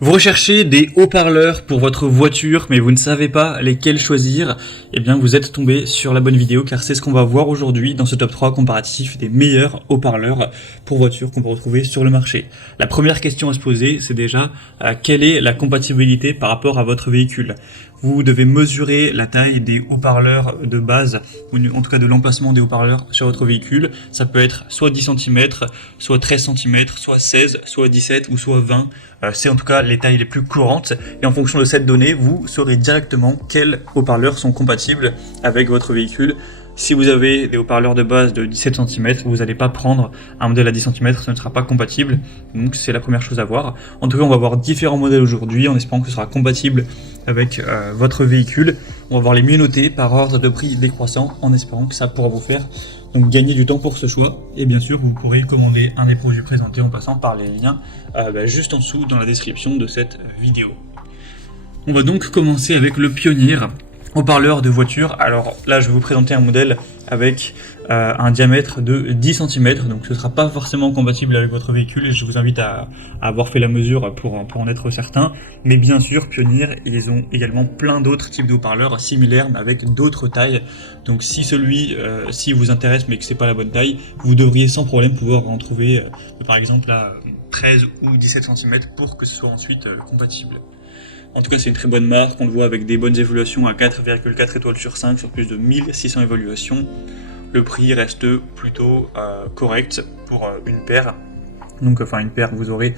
Vous recherchez des haut-parleurs pour votre voiture, mais vous ne savez pas lesquels choisir? Eh bien, vous êtes tombé sur la bonne vidéo, car c'est ce qu'on va voir aujourd'hui dans ce top 3 comparatif des meilleurs haut-parleurs pour voiture qu'on peut retrouver sur le marché. La première question à se poser, c'est déjà quelle est la compatibilité par rapport à votre véhicule? Vous devez mesurer la taille des haut-parleurs de base, ou en tout cas de l'emplacement des haut-parleurs sur votre véhicule. Ça peut être soit 10 cm, soit 13 cm, soit 16, soit 17 ou soit 20. C'est en tout cas les tailles les plus courantes. Et en fonction de cette donnée, vous saurez directement quels haut-parleurs sont compatibles avec votre véhicule. Si vous avez des haut-parleurs de base de 17 cm, vous n'allez pas prendre un modèle à 10 cm, ce ne sera pas compatible. Donc c'est la première chose à voir. En tout cas, on va voir différents modèles aujourd'hui en espérant que ce sera compatible avec votre véhicule. On va voir les mieux notés par ordre de prix décroissant en espérant que ça pourra vous faire donc gagner du temps pour ce choix. Et bien sûr, vous pourrez commander un des produits présentés en passant par les liens juste en dessous dans la description de cette vidéo. On va donc commencer avec le Pioneer haut-parleur de voiture. Alors là, je vais vous présenter un modèle avec un diamètre de 10 cm, donc ce ne sera pas forcément compatible avec votre véhicule et je vous invite à avoir fait la mesure pour en être certain. Mais bien sûr, Pioneer, ils ont également plein d'autres types de haut-parleurs similaires mais avec d'autres tailles. Donc si celui-ci vous intéresse mais que c'est pas la bonne taille, vous devriez sans problème pouvoir en trouver par exemple à 13 ou 17 cm pour que ce soit ensuite compatible. En tout cas, c'est une très bonne marque, on le voit avec des bonnes évaluations à 4,4 étoiles sur 5 sur plus de 1600 évaluations. Le prix reste plutôt correct pour une paire. Donc, enfin, une paire, vous aurez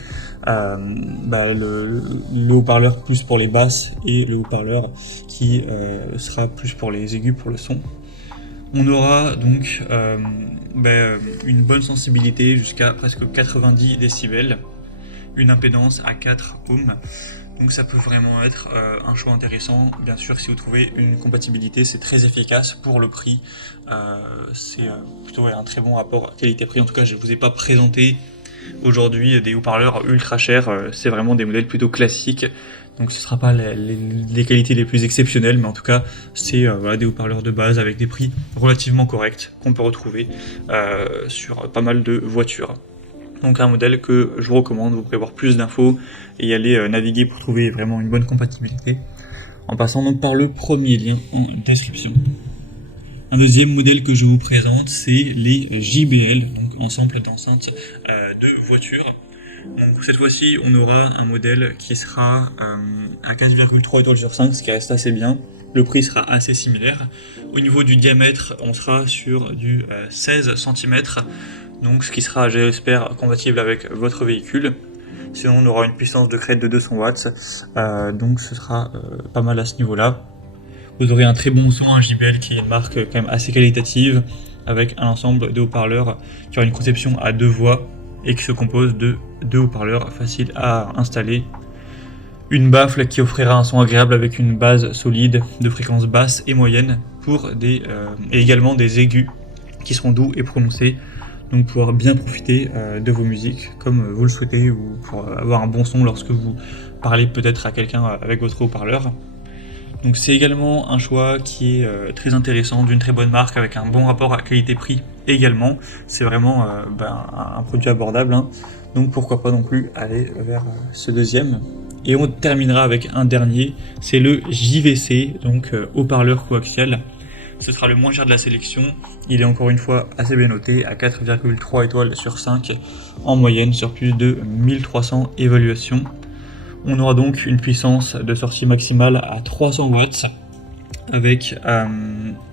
le haut-parleur plus pour les basses et le haut-parleur qui sera plus pour les aigus, pour le son. On aura donc une bonne sensibilité jusqu'à presque 90 décibels, une impédance à 4 ohms. Donc ça peut vraiment être un choix intéressant. Bien sûr, si vous trouvez une compatibilité, c'est très efficace pour le prix. C'est plutôt un très bon rapport qualité-prix. En tout cas, je ne vous ai pas présenté aujourd'hui des haut-parleurs ultra chers. C'est vraiment des modèles plutôt classiques. Donc ce ne sera pas les qualités les plus exceptionnelles, mais en tout cas, c'est des haut-parleurs de base avec des prix relativement corrects qu'on peut retrouver sur pas mal de voitures. Donc un modèle que je vous recommande, vous pourrez voir plus d'infos et y aller naviguer pour trouver vraiment une bonne compatibilité. En passant donc par le premier lien en description. Un deuxième modèle que je vous présente, c'est les JBL, donc ensemble d'enceintes de voiture. Donc cette fois-ci, on aura un modèle qui sera à 4,3 étoiles sur 5, ce qui reste assez bien. Le prix sera assez similaire. Au niveau du diamètre, on sera sur du 16 cm. Donc ce qui sera, j'espère, compatible avec votre véhicule. Sinon on aura une puissance de crête de 200 watts, donc ce sera pas mal à ce niveau-là. Vous aurez un très bon son, un JBL qui est une marque quand même assez qualitative, avec un ensemble de haut-parleurs qui aura une conception à 2 voix et qui se compose de 2 haut-parleurs faciles à installer. Une baffle qui offrira un son agréable avec une base solide de fréquence basse et moyenne et également des aigus qui seront doux et prononcés. Donc pouvoir bien profiter de vos musiques comme vous le souhaitez ou pour avoir un bon son lorsque vous parlez peut-être à quelqu'un avec votre haut-parleur. Donc c'est également un choix qui est très intéressant, d'une très bonne marque avec un bon rapport à qualité-prix également. C'est vraiment un produit abordable, hein. Donc pourquoi pas non plus aller vers ce deuxième. Et on terminera avec un dernier, c'est le JVC, donc haut-parleur coaxial. Ce sera le moins cher de la sélection, il est encore une fois assez bien noté à 4,3 étoiles sur 5 en moyenne sur plus de 1300 évaluations. On aura donc une puissance de sortie maximale à 300 watts avec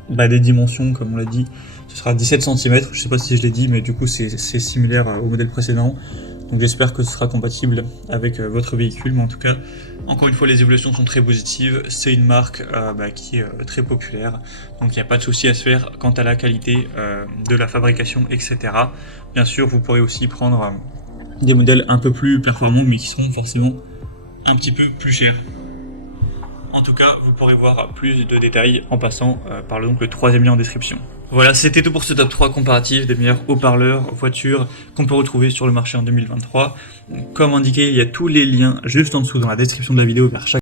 des dimensions comme on l'a dit, ce sera 17 cm, je ne sais pas si je l'ai dit mais du coup c'est similaire au modèle précédent. Donc j'espère que ce sera compatible avec votre véhicule, mais en tout cas, encore une fois, les évaluations sont très positives. C'est une marque qui est très populaire, donc il n'y a pas de souci à se faire quant à la qualité de la fabrication, etc. Bien sûr, vous pourrez aussi prendre des modèles un peu plus performants, mais qui seront forcément un petit peu plus chers. En tout cas, vous pourrez voir plus de détails en passant par le troisième lien en description. Voilà, c'était tout pour ce top 3 comparatif des meilleurs haut-parleurs voitures qu'on peut retrouver sur le marché en 2023. Comme indiqué, il y a tous les liens juste en dessous dans la description de la vidéo vers chaque